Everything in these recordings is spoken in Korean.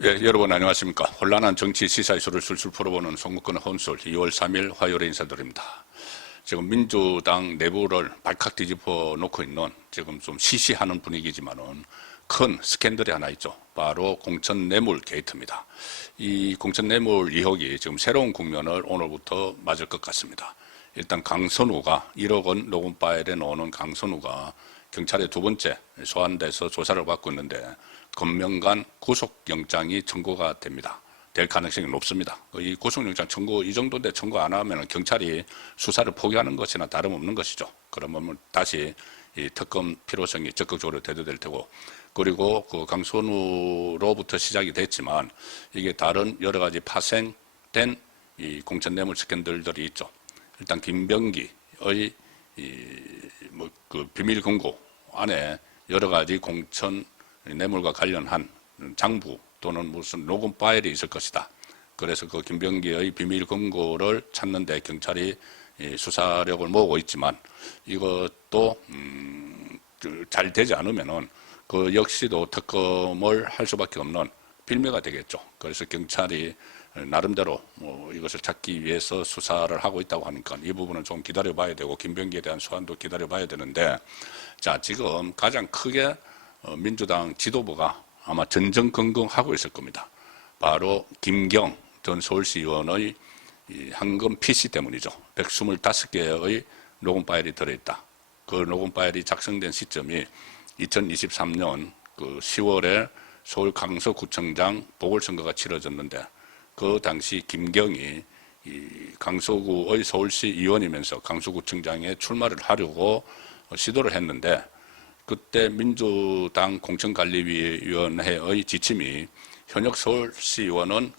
예, 여러분 안녕하십니까. 혼란한 정치 시사 이슈를 술술 풀어보는 송무권 혼술 2월 3일 화요일에 인사드립니다. 지금 민주당 내부를 발칵 뒤집어 놓고 있는 지금 좀 시시하는 분위기지만은 큰 스캔들이 하나 있죠. 바로 공천뇌물 게이트입니다. 이 공천뇌물 의혹이 지금 새로운 국면을 오늘부터 맞을 것 같습니다. 일단 강선우가 1억 원 녹음 파일에 넣어놓은 강선우가 경찰에 두 번째 소환돼서 조사를 받고 있는데 검명관 구속영장이 청구가 됩니다. 될 가능성이 높습니다. 이 구속영장 청구 이 정도인데 청구 안 하면 경찰이 수사를 포기하는 것이나 다름없는 것이죠. 그러면 다시 이 특검 필요성이 적극적으로 대두될 테고, 그리고 그 강선우로부터 시작이 됐지만 이게 다른 여러 가지 파생된 이 공천뇌물 스캔들들이 있죠. 일단 김병기의 그 비밀 금고 안에 여러 가지 공천 뇌물과 관련한 장부 또는 무슨 녹음 파일이 있을 것이다. 그래서 그 김병기의 비밀 금고를 찾는데 경찰이 수사력을 모으고 있지만 이것도 잘 되지 않으면은 그 역시도 특검을 할 수밖에 없는 빌미가 되겠죠. 그래서 경찰이 나름대로 이것을 찾기 위해서 수사를 하고 있다고 하니까 이 부분은 좀 기다려봐야 되고, 김병기에 대한 소환도 기다려봐야 되는데, 자, 지금 가장 크게 민주당 지도부가 아마 전전긍긍하고 있을 겁니다. 바로 김경 전 서울시 의원의 황금 PC 때문이죠. 125개의 녹음 파일이 들어있다. 그 녹음 파일이 작성된 시점이 2023년 그 10월에 서울 강서구청장 보궐선거가 치러졌는데, 그 당시 김경이 이 강서구의 서울시 의원이면서 강서구청장에 출마를 하려고 시도를 했는데, 그때 민주당 공천관리위원회의 지침이 현역 서울시 의원은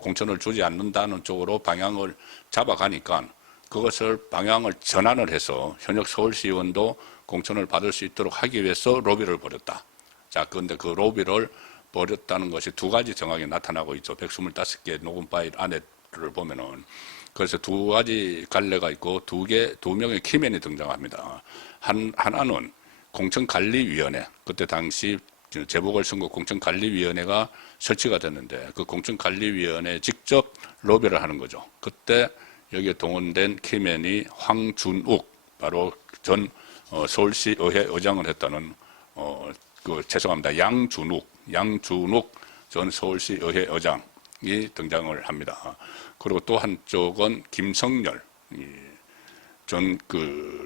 공천을 주지 않는다는 쪽으로 방향을 잡아가니까 그것을 방향을 전환을 해서 현역 서울시 의원도 공천을 받을 수 있도록 하기 위해서 로비를 벌였다. 자, 그런데 그 로비를 벌였다는 것이 두 가지 정황이 나타나고 있죠. 125개 녹음 파일 안에를 보면은. 그래서 두 가지 갈래가 있고 두 명의 키맨이 등장합니다. 하나는 공천관리위원회, 그때 당시 재보궐선거 공천관리위원회가 설치가 됐는데 그 공천관리위원회에 직접 로비를 하는 거죠. 그때 여기에 동원된 키맨이 황준욱, 바로 전 서울시 의회 의장을 했다는 죄송합니다. 양준욱 전 서울시 의회 의장이 등장을 합니다. 그리고 또 한쪽은 김성열 전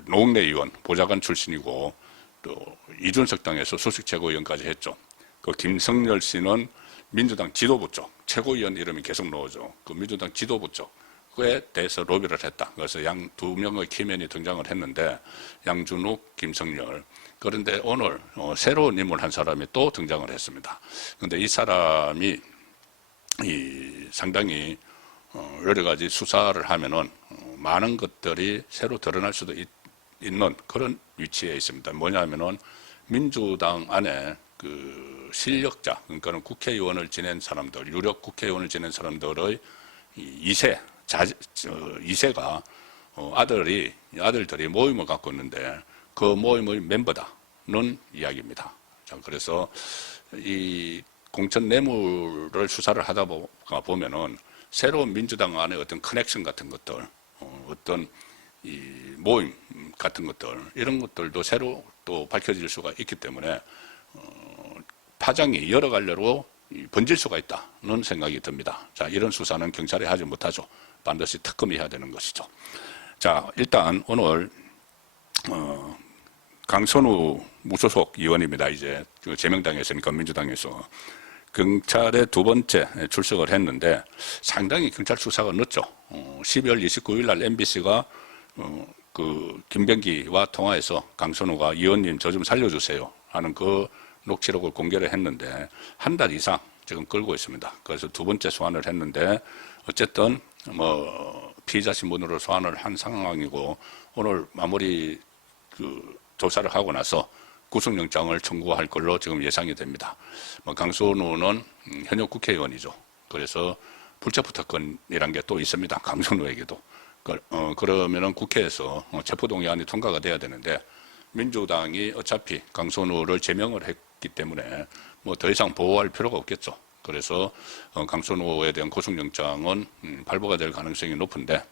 노웅래 의원 보좌관 출신이고, 또 이준석 당에서 수석 최고위원까지 했죠. 그 김성열 씨는 민주당 지도부 쪽 최고위원 이름이 계속 나오죠. 그 민주당 지도부 쪽에 대해서 로비를 했다. 그래서 두 명의 키맨이 등장을 했는데 양준욱, 김성열. 그런데 오늘 새로운 인물 한 사람이 또 등장을 했습니다. 그런데 이 사람이 상당히 여러 가지 수사를 하면은 많은 것들이 새로 드러날 수도 있는 그런 위치에 있습니다. 뭐냐면은 민주당 안에 그 실력자, 그러니까는 국회의원을 지낸 사람들, 유력 국회의원을 지낸 사람들의 2세가 아들들이 모임을 갖고 있는데 그 모임의 멤버다는 이야기입니다. 자, 그래서 이 공천 뇌물을 수사를 하다 보면은 새로운 민주당 안에 어떤 커넥션 같은 것들, 어떤 이 모임 같은 것들, 이런 것들도 새로 또 밝혀질 수가 있기 때문에 파장이 여러 갈래로 번질 수가 있다는 생각이 듭니다. 자, 이런 수사는 경찰이 하지 못하죠. 반드시 특검이 해야 되는 것이죠. 자, 일단 오늘 강선우 무소속 의원입니다. 이제 제명당했으니까 민주당에서 경찰에 두 번째 출석을 했는데 상당히 경찰 수사가 늦죠. 12월 29일 날 MBC가 그 김병기와 통화해서 강선우가 의원님 저 좀 살려주세요 하는 그 녹취록을 공개를 했는데 한 달 이상 지금 끌고 있습니다. 그래서 두 번째 소환을 했는데 어쨌든 피의자 신분으로 소환을 한 상황이고, 오늘 마무리 조사를 하고 나서 구속영장을 청구할 걸로 지금 예상이 됩니다. 강선우는 현역 국회의원이죠. 그래서 불체포 특권이란 게 또 있습니다. 강선우에게도. 그러면은 국회에서 체포동의안이 통과가 돼야 되는데 민주당이 어차피 강선우를 제명을 했기 때문에 더 이상 보호할 필요가 없겠죠. 그래서 강선호에 대한 구속영장은 발부가 될 가능성이 높은데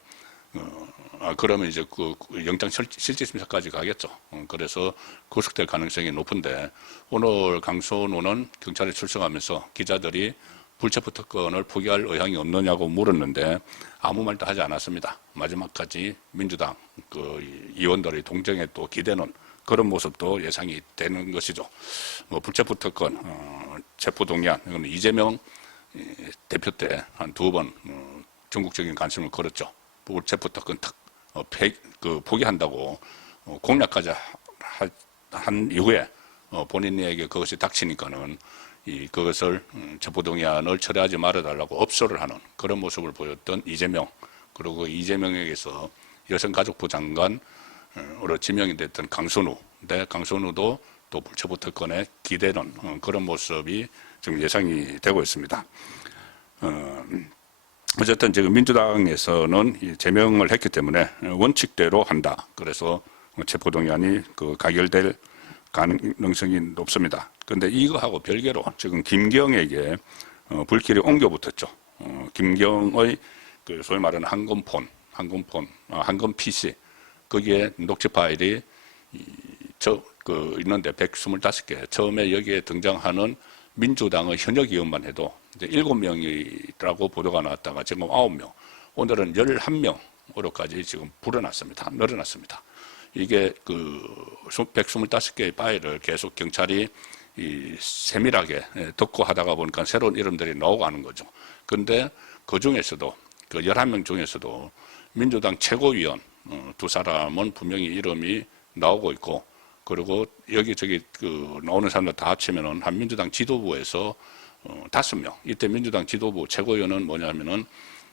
그러면 이제 그 영장 실질심사까지 가겠죠. 그래서 구속될 가능성이 높은데 오늘 강선호는 경찰에 출석하면서 기자들이 불체포 특권을 포기할 의향이 없느냐고 물었는데 아무 말도 하지 않았습니다. 마지막까지 민주당 그 의원들의 동정에 또 기대는 그런 모습도 예상이 되는 것이죠. 뭐 불체포 특권, 체포동의안, 이거는 이재명 대표 때 한 2번 전국적인 관심을 걸었죠. 불체포 특권 포기한다고 공약까지 한 이후에 본인에게 그것이 닥치니까는 그것을 체포동의안을 철회하지 말아달라고 업소를 하는 그런 모습을 보였던 이재명, 그리고 이재명에게서 여성가족부 장관으로 지명이 됐던 강선우, 근데 강선우도 또 불체포 특권에 기대는 그런 모습이 지금 예상이 되고 있습니다. 어쨌든 지금 민주당에서는 제명을 했기 때문에 원칙대로 한다. 그래서 체포동의안이 가결될 가능성이 높습니다. 그런데 이거하고 별개로 지금 김경에게 불길이 옮겨 붙었죠. 김경의 소위 말하는 한검 PC, 거기에 녹취 파일이 있는데 125개, 처음에 여기에 등장하는 민주당의 현역 의원만 해도 이제 7명이라고 보도가 나왔다가 지금 9명, 오늘은 11명으로까지 지금 늘어났습니다. 이게 125개의 파일을 계속 경찰이 세밀하게 듣고 하다가 보니까 새로운 이름들이 나오고 하는 거죠. 근데 그 중에서도, 11명 중에서도 민주당 최고위원 2사람은 분명히 이름이 나오고 있고, 그리고 여기저기 나오는 사람들 다 합치면은 한 민주당 지도부에서 5명. 이때 민주당 지도부 최고위원은 뭐냐면은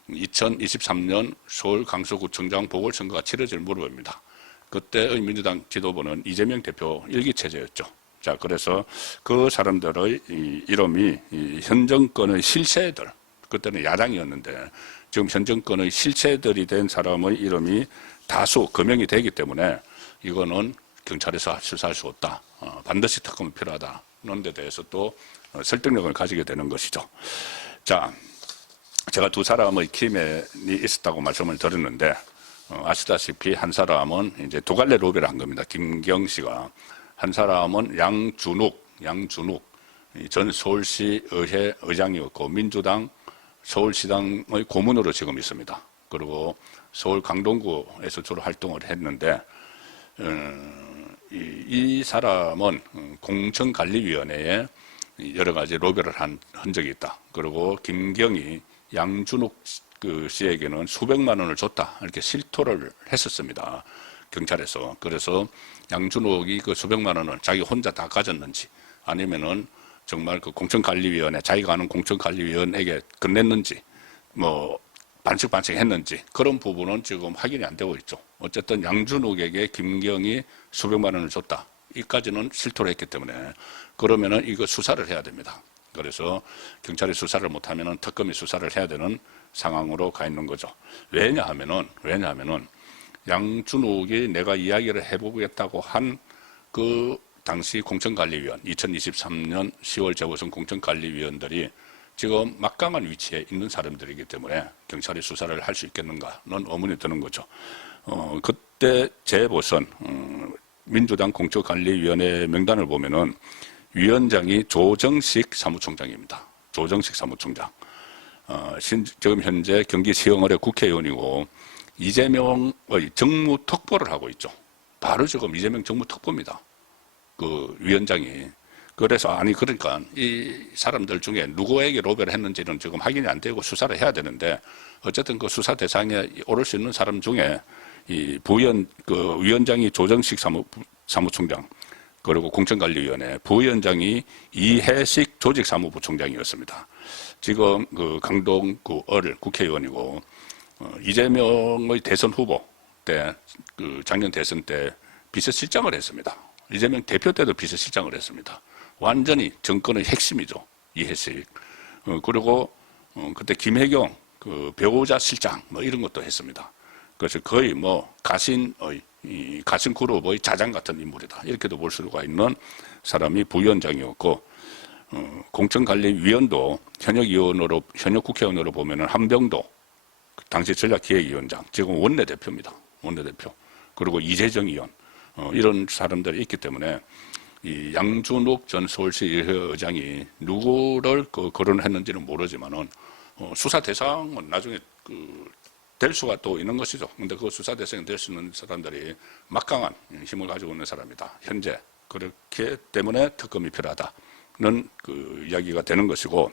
2023년 서울 강서구청장 보궐선거가 치러질 무렵입니다. 그때의 민주당 지도부는 이재명 대표 일기체제였죠. 자, 그래서 그 사람들의 이름이 현 정권의 실세들, 그때는 야당이었는데 지금 현 정권의 실세들이 된 사람의 이름이 다수 거명이 되기 때문에 이거는 경찰에서 수사할 수 없다. 반드시 특검이 필요하다. 그런 데 대해서 또 설득력을 가지게 되는 것이죠. 자, 제가 2사람의 키맨이 있었다고 말씀을 드렸는데, 아시다시피 한 사람은 이제 2갈래 로비를 한 겁니다. 김경 씨가. 한 사람은 양준욱 전 서울시 의회 의장이었고 민주당 서울시당의 고문으로 지금 있습니다. 그리고 서울 강동구에서 주로 활동을 했는데 이 사람은 공천관리위원회에 여러 가지 로비를 한 흔적이 있다. 그리고 김경이 양준욱 씨에게는 수백만 원을 줬다. 이렇게 실토를 했었습니다. 경찰에서. 그래서 양준욱이 그 수백만 원을 자기 혼자 다 가졌는지 아니면은 정말 그 공천관리위원회, 자기가 아는 공천관리위원에게 건넸는지, 뭐, 반칙 했는지, 그런 부분은 지금 확인이 안 되고 있죠. 어쨌든 양준욱에게 김경이 수백만 원을 줬다. 이까지는 실토를 했기 때문에, 그러면은 이거 수사를 해야 됩니다. 그래서 경찰이 수사를 못하면은 특검이 수사를 해야 되는 상황으로 가 있는 거죠. 왜냐하면은, 양준욱이 내가 이야기를 해보겠다고 한 그 당시 공천관리위원, 2023년 10월 재보선 공천관리위원들이 지금 막강한 위치에 있는 사람들이기 때문에 경찰이 수사를 할 수 있겠는가는 의문이 드는 거죠. 그때 재보선 민주당 공천관리위원회 명단을 보면은 위원장이 조정식 사무총장입니다. 조정식 사무총장. 지금 현재 경기시흥을의 국회의원이고 이재명의 정무특보를 하고 있죠. 바로 지금 이재명 정무특보입니다. 그 위원장이. 그래서 그러니까 이 사람들 중에 누구에게 로비를 했는지는 지금 확인이 안 되고 수사를 해야 되는데 어쨌든 그 수사 대상에 오를 수 있는 사람 중에 이 위원장이 조정식 사무총장, 그리고 공천관리위원회 부위원장이 이해식 조직사무부총장이었습니다. 지금 그 강동구을 국회의원이고 이재명의 대선 후보 때, 작년 대선 때 비서실장을 했습니다. 이재명 대표 때도 비서실장을 했습니다. 완전히 정권의 핵심이죠. 이해식. 그리고 그때 김혜경 배우자 실장 이런 것도 했습니다. 그래서 거의 가신 그룹의 자장 같은 인물이다. 이렇게도 볼 수가 있는 사람이 부위원장이었고, 공천관리위원도 현역 국회의원으로 보면은 한병도 당시 전략기획위원장, 지금 원내대표입니다. 원내대표. 그리고 이재정 의원, 이런 사람들이 있기 때문에 이 양준욱 전 서울시 의장이 누구를 거론했는지는 모르지만은 수사 대상은 나중에 될 수가 또 있는 것이죠. 근데 그 수사 대상이 될 수 있는 사람들이 막강한 힘을 가지고 있는 사람이다. 현재. 그렇기 때문에 특검이 필요하다는 이야기가 되는 것이고,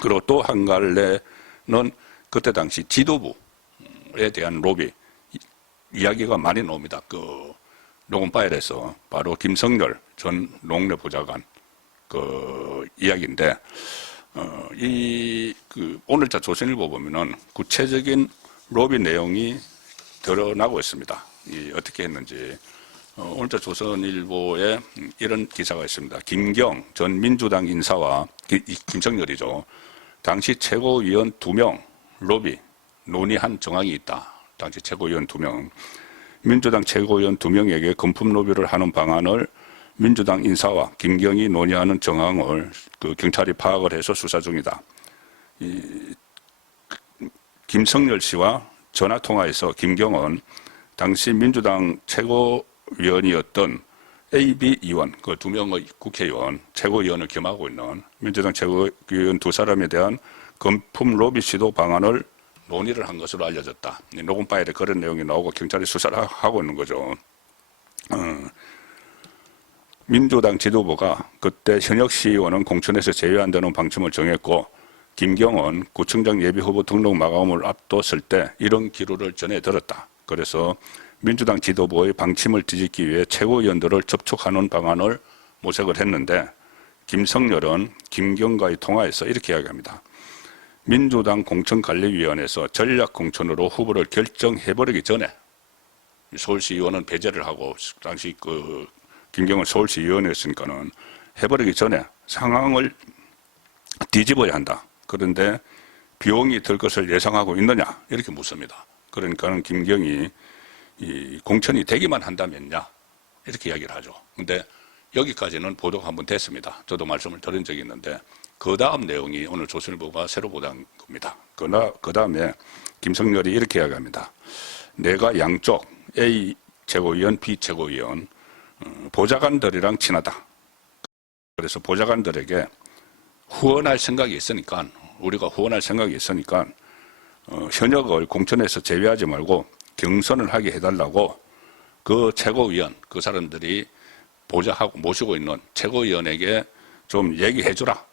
그리고 또 한 갈래는 그때 당시 지도부에 대한 로비 이야기가 많이 나옵니다. 녹음 파일에서 바로 김성렬 전 농례보좌관 이야기인데, 오늘자 조선일보 보면은 구체적인 로비 내용이 드러나고 있습니다. 어떻게 했는지. 오늘자 조선일보에 이런 기사가 있습니다. 김경 전 민주당 인사와 김성렬이죠. 당시 최고위원 2명 로비 논의한 정황이 있다. 당시 최고위원 2명. 민주당 최고위원 2명에게 금품 로비를 하는 방안을 민주당 인사와 김경이 논의하는 정황을 경찰이 파악을 해서 수사 중이다. 김성렬 씨와 전화통화에서 김경은 당시 민주당 최고위원이었던 AB 의원, 그 2명의 국회의원, 최고위원을 겸하고 있는 민주당 최고위원 2사람에 대한 금품 로비 시도 방안을 논의를 한 것으로 알려졌다. 녹음 파일에 그런 내용이 나오고 경찰이 수사를 하고 있는 거죠. 민주당 지도부가 그때 현역 시의원은 공천에서 제외한다는 방침을 정했고, 김경은 구청장 예비후보 등록 마감을 앞뒀을 때 이런 기류를 전해 들었다. 그래서 민주당 지도부의 방침을 뒤집기 위해 최고위원들을 접촉하는 방안을 모색을 했는데, 김성렬은 김경과의 통화에서 이렇게 이야기합니다. 민주당 공천관리위원회에서 전략공천으로 후보를 결정해버리기 전에 서울시 의원은 배제를 하고, 당시 김경은 서울시 의원이었으니까는 해버리기 전에 상황을 뒤집어야 한다. 그런데 비용이 들 것을 예상하고 있느냐? 이렇게 묻습니다. 그러니까는 김경이 공천이 되기만 한다면야? 이렇게 이야기를 하죠. 근데 여기까지는 보도가 한번 됐습니다. 저도 말씀을 드린 적이 있는데, 그 다음 내용이 오늘 조선일보가 새로 보도한 겁니다. 그 다음에 김성렬이 이렇게 이야기합니다. 내가 양쪽 A 최고위원, B 최고위원, 보좌관들이랑 친하다. 그래서 보좌관들에게 후원할 생각이 있으니까, 우리가 후원할 생각이 있으니까 현역을 공천에서 제외하지 말고 경선을 하게 해달라고 그 최고위원, 그 사람들이 보좌하고 모시고 있는 최고위원에게 좀 얘기해주라.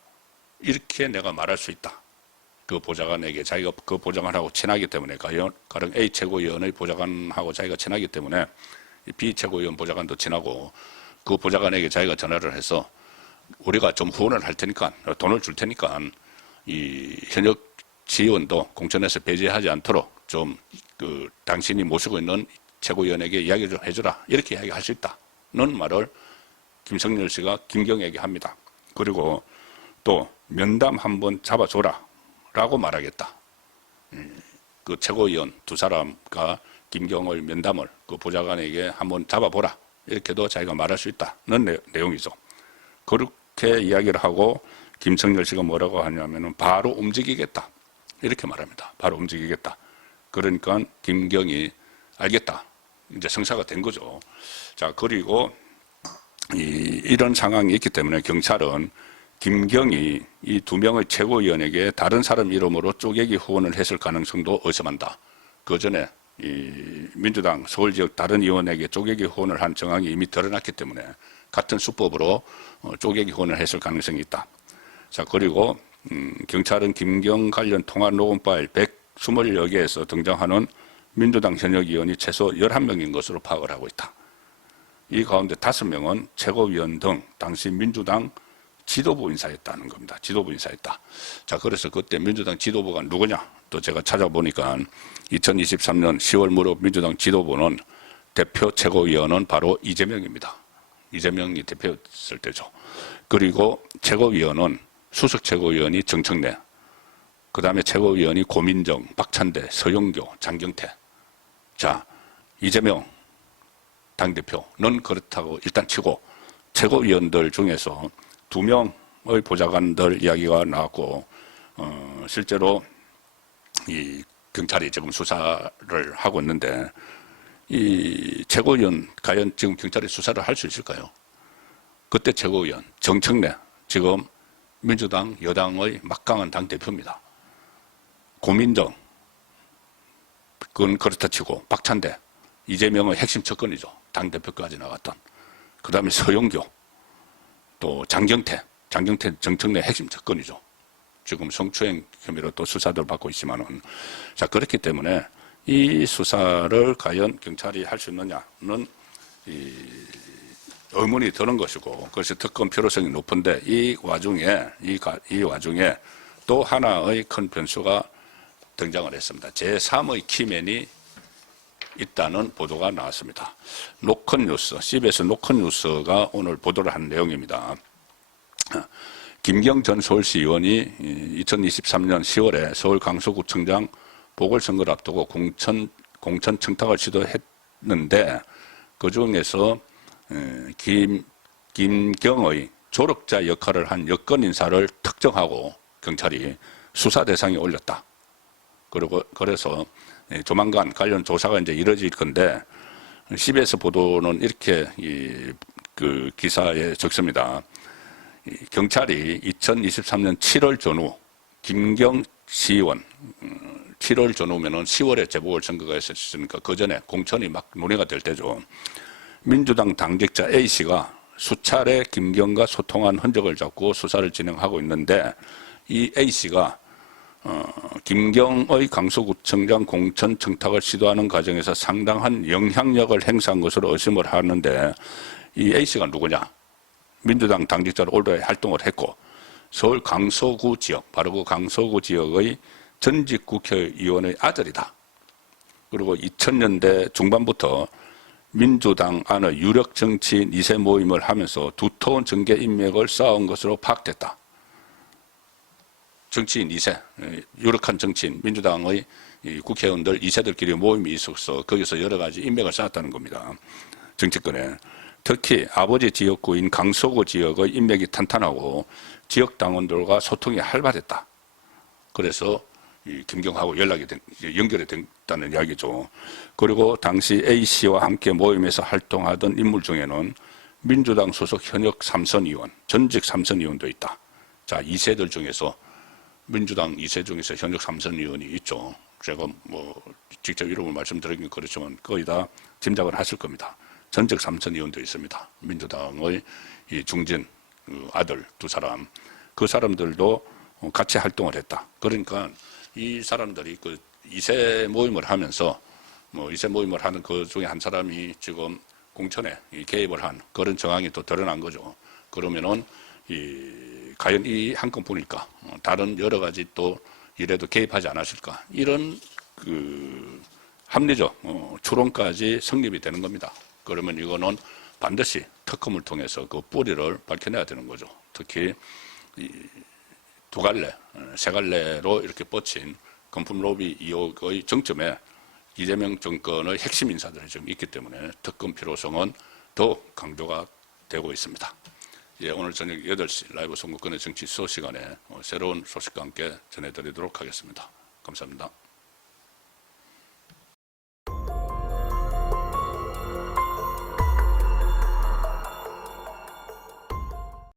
이렇게 내가 말할 수 있다. 그 보좌관에게, 자기가 그 보좌관하고 친하기 때문에, 가령 A 최고위원의 보좌관하고 자기가 친하기 때문에 B 최고위원 보좌관도 친하고, 그 보좌관에게 자기가 전화를 해서 우리가 좀 후원을 할 테니까, 돈을 줄 테니까 이 현역 지원도 공천에서 배제하지 않도록 좀 당신이 모시고 있는 최고위원에게 이야기 좀 해주라. 이렇게 이야기할 수 있다는 말을 김성렬 씨가 김경에게 합니다. 그리고 또 면담 한번 잡아줘라 라고 말하겠다. 그 최고위원 2사람과 김경을 면담을 그 보좌관에게 한번 잡아보라. 이렇게도 자기가 말할 수 있다는 내용이죠. 그렇게 이야기를 하고 김성렬 씨가 뭐라고 하냐면은 바로 움직이겠다. 이렇게 말합니다. 바로 움직이겠다. 그러니까 김경이 알겠다. 이제 성사가 된 거죠. 자, 그리고 이런 상황이 있기 때문에 경찰은 김경이 이 2명의 최고위원에게 다른 사람 이름으로 쪼개기 후원을 했을 가능성도 의심한다. 그 전에 이 민주당 서울 지역 다른 의원에게 쪼개기 후원을 한 정황이 이미 드러났기 때문에 같은 수법으로 쪼개기 후원을 했을 가능성이 있다. 자, 그리고 경찰은 김경 관련 통화 녹음 파일 120여 개에서 등장하는 민주당 현역 의원이 최소 11명인 것으로 파악을 하고 있다. 이 가운데 5명은 최고위원 등 당시 민주당 지도부 인사였다는 겁니다. 지도부 인사였다. 자, 그래서 그때 민주당 지도부가 누구냐? 또 제가 찾아보니까 2023년 10월 무렵 민주당 지도부는 대표 최고위원은 바로 이재명입니다. 이재명이 대표였을 때죠. 그리고 최고위원은 수석 최고위원이 정청래, 그 다음에 최고위원이 고민정, 박찬대, 서영교, 장경태. 자, 이재명 당대표는 그렇다고 일단 치고 최고위원들 중에서 2명 보좌관들 이야기가 나왔고, 실제로 이 경찰이 지금 수사를 하고 있는데, 이 최고위원 과연 지금 경찰이 수사를 할 수 있을까요? 그때 최고위원 정청래, 지금 민주당 여당의 막강한 당대표입니다. 고민정, 그건 그렇다 치고 박찬대, 이재명의 핵심 측근이죠. 당대표까지 나갔던. 그 다음에 서영교, 또 장경태 정청래 핵심 측근이죠. 지금 성추행 혐의로 또 수사를 받고 있지만은, 자, 그렇기 때문에 이 수사를 과연 경찰이 할 수 있느냐는 의문이 드는 것이고, 그래서 특검 필요성이 높은데, 이 와중에 또 하나의 큰 변수가 등장을 했습니다. 제3의 키맨이 있다는 보도가 나왔습니다. 노컷뉴스, CBS 노컷뉴스가 오늘 보도를 한 내용입니다. 김경 전 서울시의원이 2023년 10월에 서울 강서구청장 보궐선거를 앞두고 공천 청탁을 시도했는데, 그 중에서 김경의 조력자 역할을 한 여권 인사를 특정하고 경찰이 수사 대상에 올렸다. 그래서 조만간 관련 조사가 이제 이루어질 건데, CBS 보도는 이렇게 그 기사에 적습니다. 경찰이 2023년 7월 전후 김경 시의원, 7월 전후면은 10월에 재보궐선거가 있었으니까 그 전에 공천이 막 논의가 될 때죠. 민주당 당직자 A씨가 수차례 김경과 소통한 흔적을 잡고 수사를 진행하고 있는데, 이 A씨가 김경의 강서구청장 공천 청탁을 시도하는 과정에서 상당한 영향력을 행사한 것으로 의심을 하는데, 이 A씨가 누구냐? 민주당 당직자로 오래 활동을 했고, 서울 강서구 지역, 바로 그 강서구 지역의 전직 국회의원의 아들이다. 그리고 2000년대 중반부터 민주당 안의 유력 정치인 2세 모임을 하면서 두터운 정계 인맥을 쌓은 것으로 파악됐다. 정치인 2세, 유력한 정치인, 민주당의 국회의원들 2세들끼리 모임이 있어서 거기서 여러 가지 인맥을 쌓았다는 겁니다. 정치권에. 특히 아버지 지역구인 강서구 지역의 인맥이 탄탄하고 지역 당원들과 소통이 활발했다. 그래서 김경하고 연결이 됐다는 이야기죠. 그리고 당시 A씨와 함께 모임에서 활동하던 인물 중에는 민주당 소속 현역 삼선 의원, 전직 삼선 의원도 있다. 자, 2세들 중에서 민주당 2세 중에서 현역 삼선 의원이 있죠. 제가 뭐 직접 이름을 말씀드리긴 그렇지만 거의 다 짐작을 하실 겁니다. 전직 삼선 의원도 있습니다. 민주당의 이 중진 아들 두 사람, 그 사람들도 같이 활동을 했다. 그러니까 이 사람들이 그 2세 모임을 하면서 뭐 2세 모임을 하는 그 중에 한 사람이 지금 공천에 개입을 한 그런 정황이 또 드러난 거죠. 그러면은 과연 이 한 건뿐일까? 다른 여러 가지 또 일에도 개입하지 않았을까? 이런 그 합리적 추론까지 성립이 되는 겁니다. 그러면 이거는 반드시 특검을 통해서 그 뿌리를 밝혀내야 되는 거죠. 특히 두 갈래, 세 갈래로 이렇게 뻗친 건품 로비 의혹의 정점에 이재명 정권의 핵심 인사들이 지금 있기 때문에 특검 필요성은 더욱 강조가 되고 있습니다. 오늘 저녁 8시 라이브 선거권의 정치 수호 시간에 새로운 소식과 함께 전해드리도록 하겠습니다. 감사합니다.